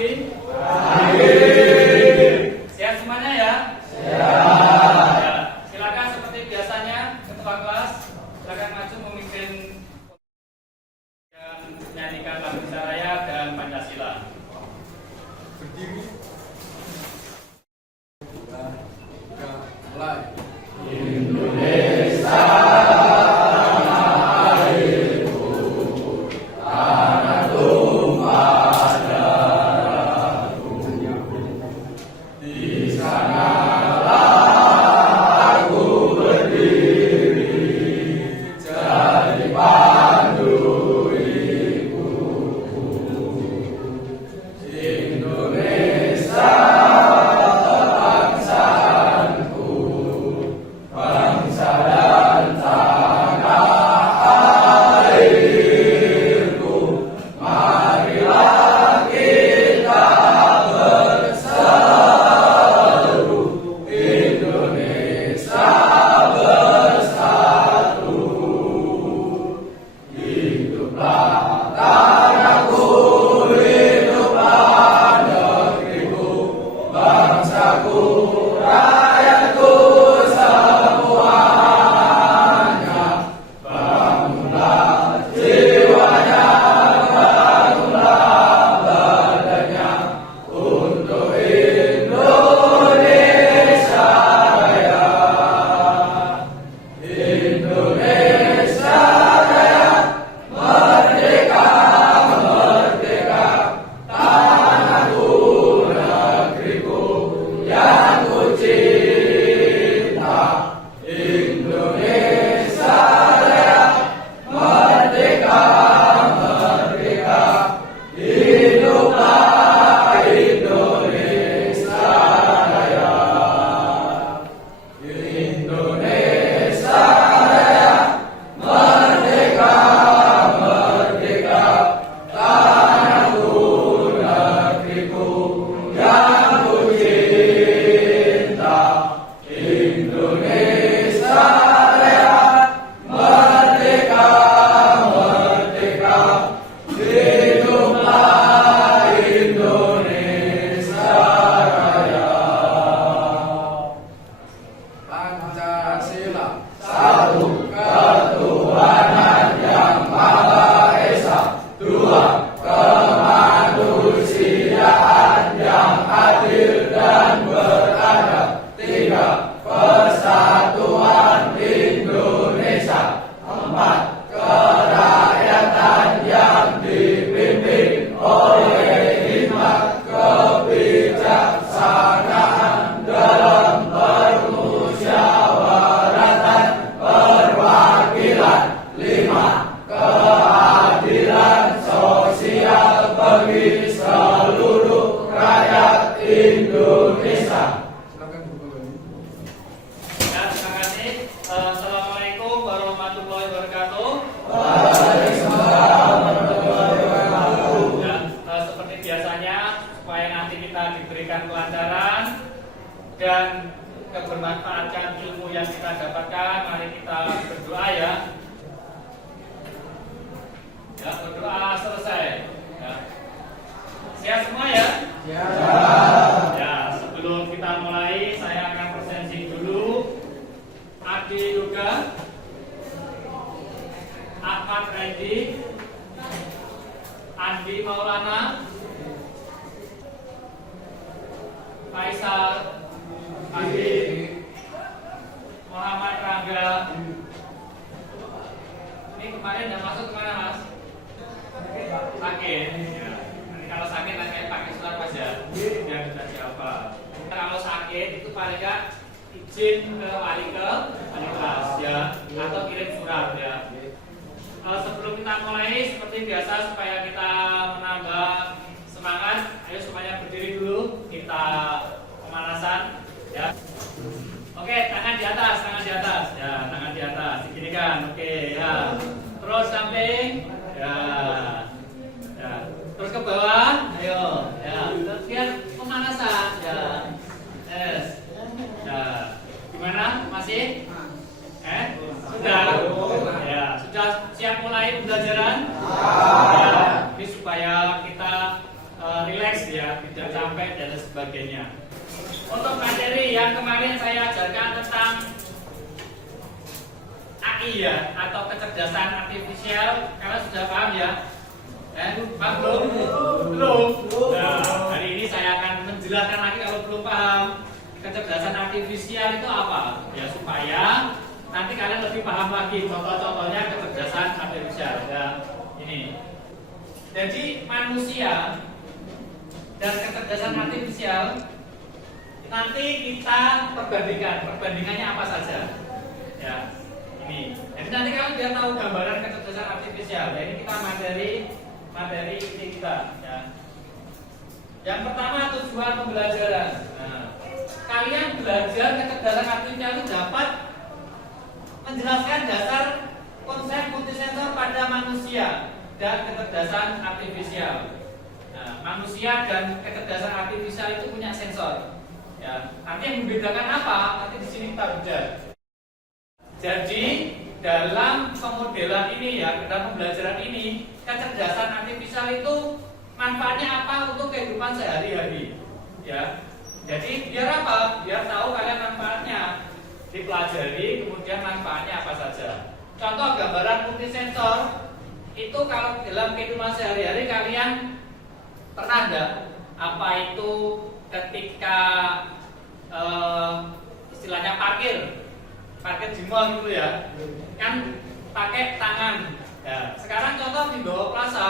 pagi. Sehat semuanya ya? Ya. Silakan seperti biasanya ketua kelas silakan maju memimpin dan menyanyikan lagu Indonesia Raya dan Pancasila. Berdiri. Mulai. Indonesia Assalamualaikum warahmatullahi wabarakatuh. Seperti biasanya, supaya nanti kita diberikan kelancaran dan kebermanfaatan ilmu yang kita dapatkan, mari kita berdoa ya. Ya, berdoa selesai. Ya. Siap semua ya? Ya, sebelum kita mulai, saya akan presenting dulu. Adi Yoga, Ahmad Randy, Andi Maulana, Faisal Adi, Muhammad Rangga. Ini kemarin udah masuk kemana mas? Sakit. Ya. Nanti kalau sakit nanti pakai surat aja. Biar kita siapa. Kalau sakit itu paling nggak izin ke wali kelas ya, atau kirim surat ya. Sebelum kita mulai seperti biasa supaya kita menambah semangat, ayo semuanya berdiri dulu, kita pemanasan ya. Oke, tangan di atas ya, tangan di atas, diginikan. Oke ya, terus samping ya, ya. Terus ke bawah, ayo ya, biar pemanasan ya. Yes. Nah, gimana? Masih? Sudah? Ya, sudah siap mulai pembelajaran? Ya, ini supaya kita ya, tidak sampai dan sebagainya. Untuk materi yang kemarin saya ajarkan tentang AI ya, atau kecerdasan artifisial, kalian sudah paham ya? Paham belum? Belum. Nah, hari ini saya akan menjelaskan lagi kalau belum paham kecerdasan artifisial itu apa, ya supaya nanti kalian lebih paham lagi contoh-contohnya kecerdasan artifisial. Ya, ini. Jadi manusia dan kecerdasan artifisial nanti kita perbandingannya apa saja. Ya, ini. Jadi nanti kalian biar tahu gambaran kecerdasan artifisial. Ya, ini kita materi ini kita. Ya. Yang pertama tujuan pembelajaran. Nah, kalian belajar kecerdasan artifisial itu dapat menjelaskan dasar konsep multisensor pada manusia dan kecerdasan artifisial. Nah, manusia dan kecerdasan artifisial itu punya sensor. Ya, nanti yang membedakan apa? Nanti di sini kita belajar. Jadi dalam pemodelan ini ya, dalam pembelajaran ini, kecerdasan artifisial itu manfaatnya apa untuk kehidupan sehari-hari? Ya, jadi biar apa? Biar tahu kalian manfaatnya, dipelajari, kemudian manfaatnya apa saja. Contoh gambaran multisensor itu kalau dalam kehidupan sehari-hari kalian pernah enggak apa itu ketika istilahnya parkir di mall gitu ya, kan pakai tangan. Ya, sekarang contoh di bawah plaza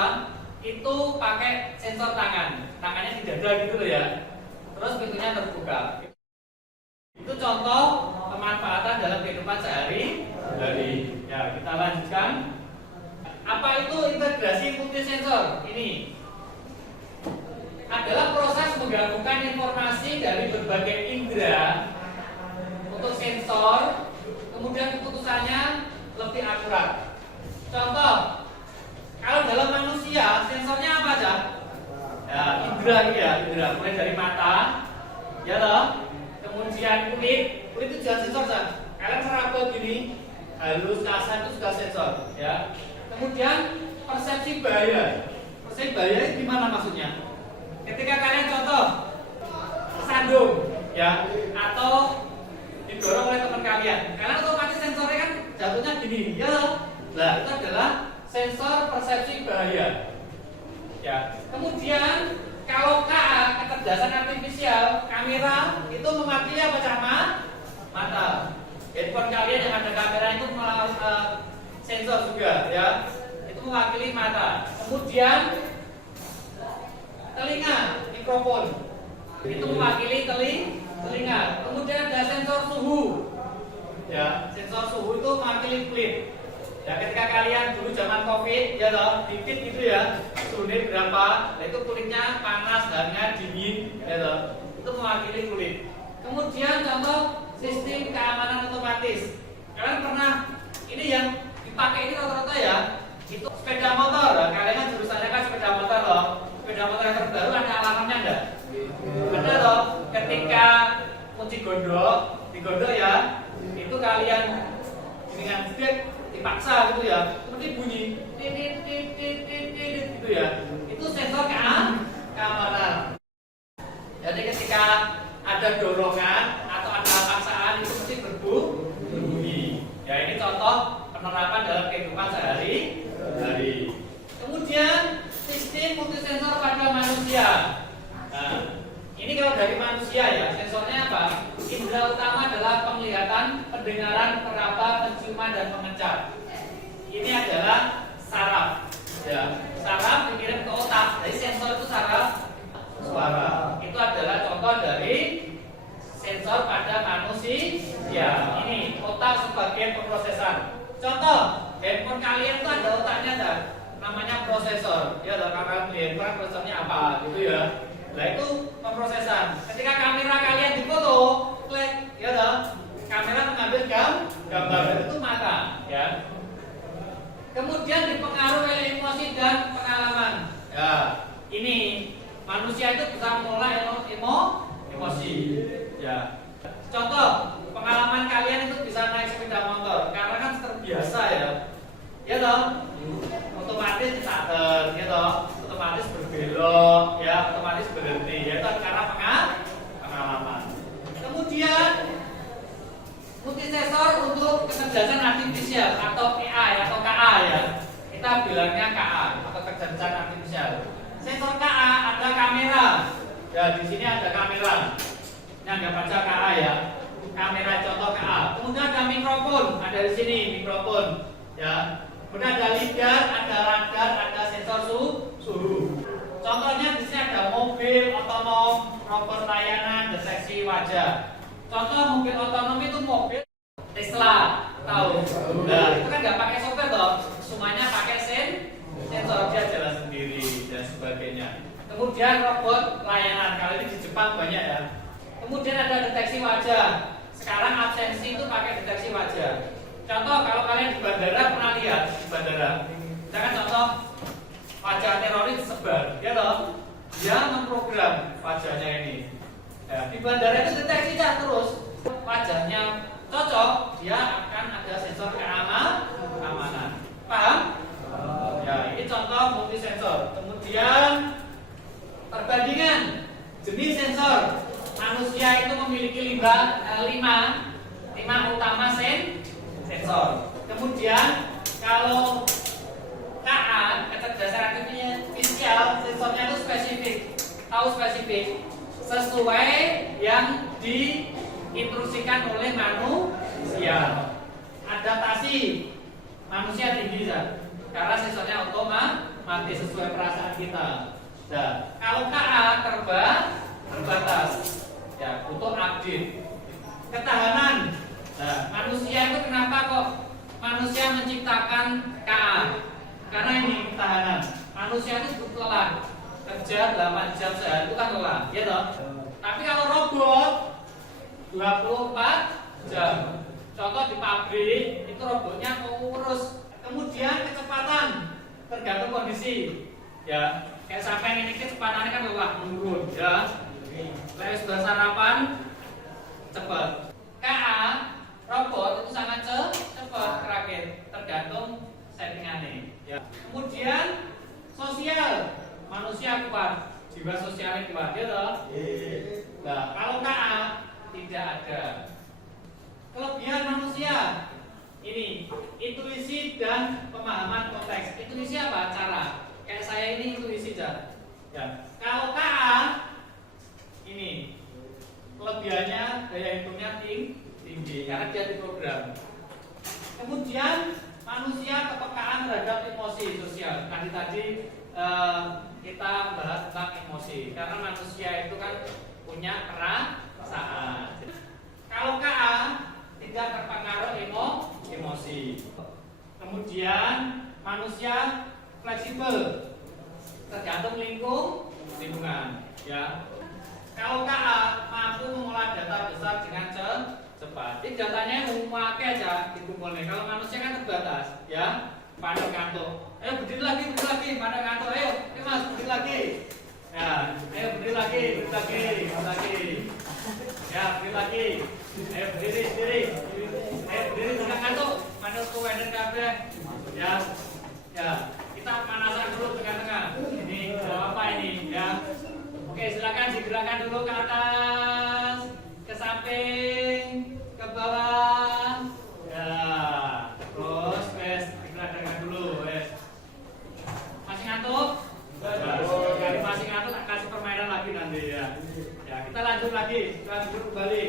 itu pakai sensor tangannya di dada gitu loh ya, terus pintunya terbuka. Itu contoh pemanfaatan dalam kehidupan sehari-hari. Ya, kita lanjutkan. Apa itu integrasi multisensor? Ini adalah proses menggabungkan informasi dari berbagai indera untuk sensor, kemudian keputusannya lebih akurat. Contoh, kalau dalam manusia sensornya apa aja? Ya, indera, mulai dari mata, ya loh. Kemudian kulit itu juga sensor kan? Kalian meraba gini, halus, kasar itu juga sensor, ya. Kemudian persepsi bahaya itu gimana maksudnya? Ketika kalian contoh kesandung, ya, atau didorong oleh teman kalian otomatis sensornya kan jatuhnya gini, ya. Nah, itu adalah sensor persepsi bahaya. Ya. Kemudian kalau KA, kecerdasan artifisial, kamera itu mewakili apa sama? Mata. Handphone kalian yang ada kamera itu sensor juga, ya. Itu mewakili mata. Kemudian telinga, mikrofon. Itu mewakili telinga. Kemudian ada sensor suhu. Ya, sensor suhu itu mewakili kulit. Ya, ketika kalian dulu zaman Covid, ya toh, dikit gitu ya, suhunya berapa? Nah, itu kulitnya panas, hangat, dingin, ya toh. Itu mewakili kulit. Kemudian contoh sistem keamanan otomatis. Kalian pernah ini yang dipakai ini rata-rata ya, itu sepeda motor. Nah, kalian kan jurusannya kan sepeda motor loh. Sepeda motor yang terbaru ada alarmnya enggak? Ada loh. Ketika kunci digondok ya, itu kalian dengan sedikit dipaksa gitu ya, seperti bunyi gitu ya. Itu sensor keamanan. Jadi ketika ada dorongan atau ada paksaan itu mesti berbunyi. Ya, ini contoh penerapan dalam kehidupan sehari-hari. Kemudian sistem multisensor pada manusia. Nah, ini kalau dari manusia ya, sensornya apa? Indera utama adalah penglihatan, pendengaran, peraba, penciuman, dan pengencar. Ini adalah saraf. Ya, saraf dikirim ke otak. Jadi sensor itu saraf suara. Itu adalah contoh dari sensor pada manusia. Ini otak sebagai pemrosesan. Contoh, handphone kalian itu ada otaknya kan? Namanya prosesor. Ya, kalau kalian lihat prosesornya apa gitu ya. Nah, itu pemrosesan. Ketika kamera kalian difoto, klik, ya toh, kamera mengambil gambar itu mata, ya. Kemudian dipengaruhi oleh emosi dan pengalaman. Ya, ini manusia itu bisa mengolah emosi. Ya. Contoh, pengalaman kalian itu bisa naik sepeda motor karena kan terbiasa ya. Ya toh, otomatis disadar, ya toh, otomatis berbelok. belok, ya otomatis berhenti. Yaitu karena pengalaman. Kemudian multisensor untuk kecerdasan artifisial atau AI atau KA ya. Kita bilangnya KA atau kecerdasan artifisial. Sensor KA ada kamera. Ya di sini ada kamera. Ini anggap aja KA ya. Kamera contoh KA. Kemudian ada mikrofon. Ada di sini mikrofon. Ya. Kemudian ada lidar, ada radar, ada sensor suhu. Contohnya di sini ada mobil otonom, robot layanan, deteksi wajah. Contoh mobil otonom itu mobil Tesla, tahu? Nah, itu kan nggak pakai sopir toh, semuanya pakai sensor, dia jalan sendiri dan sebagainya. Kemudian robot layanan, kalau ini di Jepang banyak ya. Kemudian ada deteksi wajah. Sekarang absensi itu pakai deteksi wajah. Contoh kalau kalian di bandara pernah lihat di bandara, misalkan contoh wajah teroris sebar, ya toh? Dia memprogram wajahnya ini. Ya, di bandara itu deteksi terus wajahnya cocok, dia akan ada sensor keamanan. Paham? Ya, ini contoh multisensor. Kemudian perbandingan jenis sensor. Manusia itu memiliki lima utama sensor. Kemudian kalau KA, kecerdasan artifisial, sensornya itu spesifik. Tahu spesifik sesuai yang diinstruksikan oleh manusia. Adaptasi manusia tinggi karena sensornya otomatis sesuai perasaan kita. Nah, kalau KA terbatas, ya butuh update. Ketahanan. Nah, manusia itu kenapa kok manusia menciptakan KA? Karena ini ketahanan. Manusia itu butuh lelah. Kerja 8 jam sehari itu kan lelah, ya toh? Tapi kalau robot 24 jam. Contoh di pabrik itu robotnya mau urus. Kemudian kecepatan tergantung kondisi. Ya, kayak sampai ini kecepatannya kan lelah menurun, ya. Kalau sudah sarapan cepat. KA robot itu sangat cepat terakhir, tergantung settingannya. Ya. Kemudian sosial, manusia kuat, jiwa sosialnya kuat, ya toh? Nah, kalau KA tidak ada. Kelebihan manusia ini intuisi dan pemahaman konteks. Intuisi apa? Cara. Kayak saya ini intuisi ya. Kalau KA ini kelebihannya daya hitungnya tinggi karena dia diprogram. Kemudian manusia kepekaan terhadap emosi sosial. Tadi kita bahas tentang emosi karena manusia itu kan punya perasaan. Kalau KA tidak terpengaruh emosi. Kemudian manusia fleksibel tergantung lingkungan. Ya. Kalau KA mampu mengolah data besar dengan cepat. Ini datanya memakai aja dikumpulnya. Kalau manusia kan terbatas, ya. Pandang kantor. Ayo berdiri lagi, pandang kantor. Ayo, Mas berdiri lagi. Ya, ayo berdiri lagi. Ya, berdiri lagi. Ayo berdiri. Ayo berdiri pandang kantor. Pandang ke weather cafe. Ya. Kita panasan dulu tengah-tengah. Ini apa ini? Ya. Oke, silakan digerakkan dulu ke atas, ke samping, ke bawah. Ya, terus digerakkan dulu, Masih ngantuk? Kalau masih ngantuk, kasih permainan lagi nanti ya. Ya, kita lanjut kembali.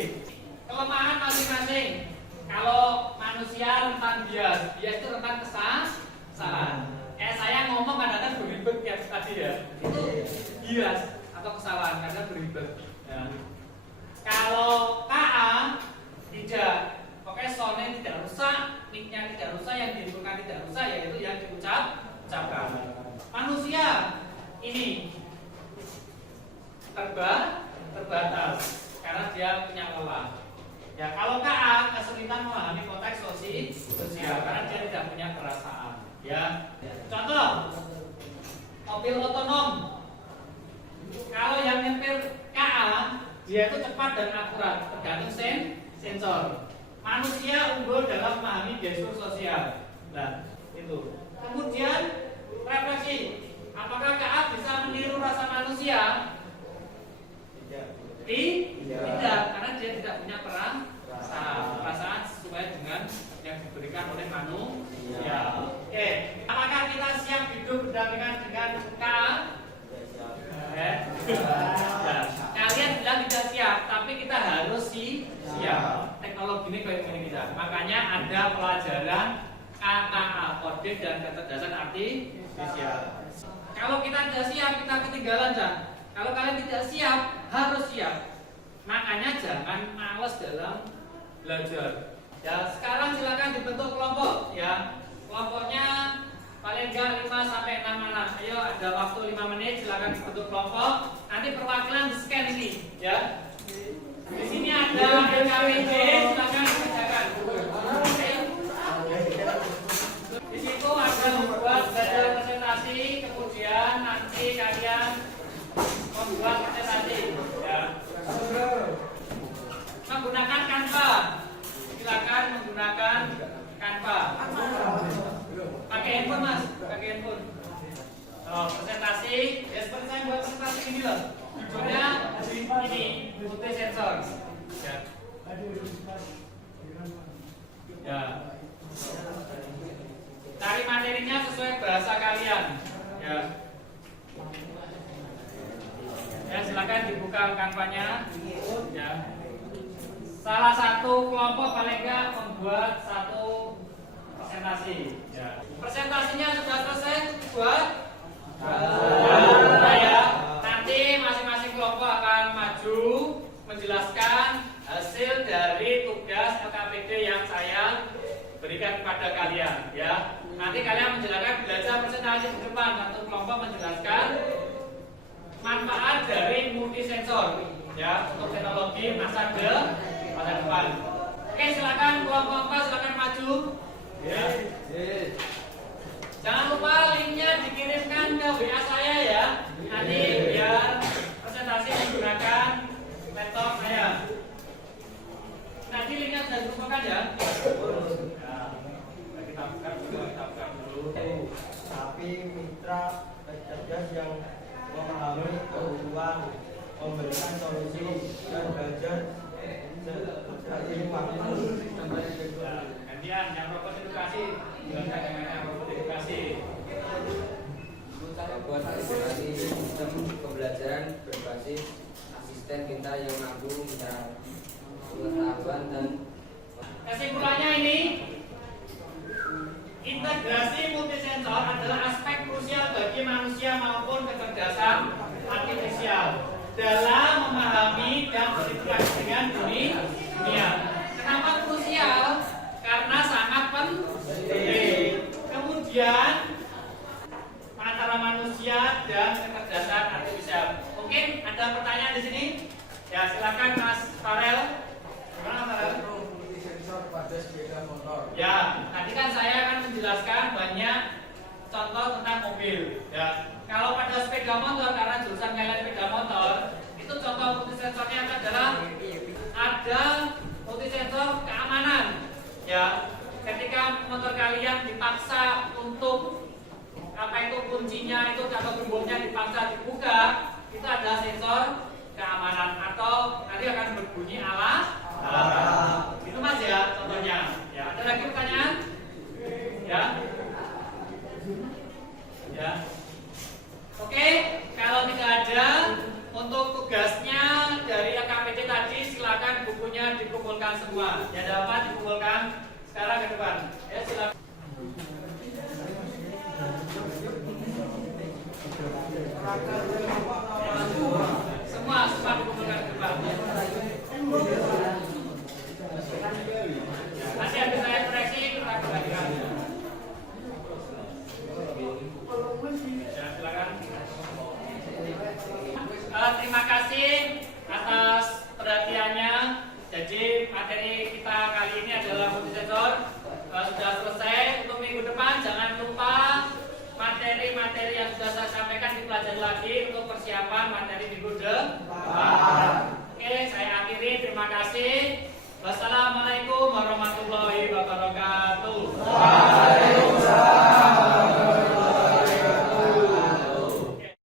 Kelemahan masing-masing. Kalau manusia rentan bias itu rentan kesalahan. Saya ngomong kadang-kadang beribet ya tadi ya. Itu bias atau kesalahan karena beribet. Ya. Kalau KA tidak, pokoknya soundnya tidak rusak, mic-nya tidak rusak, yang diinfokan tidak rusak, yaitu yang diucapkan. Manusia ini terbatas karena dia punya lelah. Ya, kalau KA kesulitan memahami konteks sosial karena dia tidak punya perasaan. Ya, contoh mobil otonom. Kalau yang nyetir KA, dia itu cepat dan akurat, tergantung sensor. Manusia unggul dalam memahami gestur sosial. Nah, itu. Kemudian refleksi. Apakah KA bisa meniru rasa manusia? Tidak, karena dia tidak punya perasaan sesuai dengan yang diberikan oleh manusia. Oke, apakah kita siap hidup berdampingan dengan K? Ya. Kalian bilang tidak siap, tapi kita harus siap. Teknologi ini kayak gini kita. Makanya ada pelajaran KKA, kode dan kecerdasan artifisial. Kalau kita tidak siap, kita ketinggalan, Jan. Kalau kalian tidak siap, harus siap. Makanya jangan malas dalam belajar. Ya, sekarang silakan dibentuk kelompok ya. Kelompoknya paling enggak 5 sampai 6 anak. Ayo, ada waktu 5 menit, silakan dibentuk kelompok. Nanti perwakilan di-scan ini ya. Di sini ada NKWD, silakan kerjakan. Di situ ada membuat belajar presentasi, kemudian nanti kalian membuat presentasi ya. Menggunakan Canva. Silakan menggunakan Canva. Pakai handphone, Mas, pakai handphone. Oh, presentasi, ya seperti saya buat presentasi ini loh. Judulnya ini, multi sensor. Ya. Ya. Cari materinya sesuai bahasa kalian. Ya. Ya, silakan dibuka Canva-nya. Ya. Salah satu kelompok paling enggak membuat satu presentasi. Ya. Presentasinya sudah selesai buat. Ya. Nanti masing-masing kelompok akan maju menjelaskan hasil dari tugas LKPD yang saya berikan kepada kalian. Ya. Nanti kalian menjelaskan belajar presentasi di depan. Satu kelompok menjelaskan manfaat dari multisensor ya untuk teknologi masa depan. Oke, silakan kelompok 4 silakan maju. Ya. Jangan lupa linknya dikirimkan ke WA saya ya. Nanti biar presentasi menggunakan laptop saya. Nanti linknya sudah dikumpulkan ya. Kita buka dulu. Tapi mitra cerdas yang memahami kebutuhan, memberikan solusi dan belajar seiring waktu. Gantian yang robot edukasi, silakan yang robot edukasi. Robot edukasi sistem pembelajaran berbasis asisten pintar yang mampu menyerap pengetahuan dan kesimpulannya ini. Integrasi multisensor adalah aspek krusial bagi manusia maupun kecerdasan artifisial dalam memahami dan berinteraksi dengan dunia. Kenapa krusial? Karena sangat penting. Kemudian antara manusia dan kecerdasan artifisial. Mungkin ada pertanyaan di sini? Ya, silakan Mas Farel. Gimana Farel? Pada sepeda motor. Ya, tadi kan saya akan menjelaskan banyak contoh tentang mobil. Ya, kalau pada sepeda motor, karena jurusan kalian sepeda motor, itu contoh multisensornya adalah ada multisensor keamanan. Ya, ketika motor kalian dipaksa untuk kuncinya itu atau gemboknya dipaksa dibuka, itu ada sensor keamanan atau nanti akan berbunyi alarm. Itu Mas ya contohnya. Ya, ada lagi pertanyaan? Ya. Ya. Oke, kalau tidak ada untuk tugasnya dari LKPD tadi silakan bukunya dikumpulkan semua. Ya dapat dikumpulkan sekarang ke depan. Ya silakan. Semua dikumpulkan ke depan. Nanti habis saya koreksi kita kembalikan. Ya, silakan. Terima kasih atas perhatiannya. Jadi materi kita kali ini adalah multisensor. Sudah selesai. Untuk minggu depan jangan lupa materi-materi yang sudah saya sampaikan dipelajari lagi untuk persiapan materi minggu depan.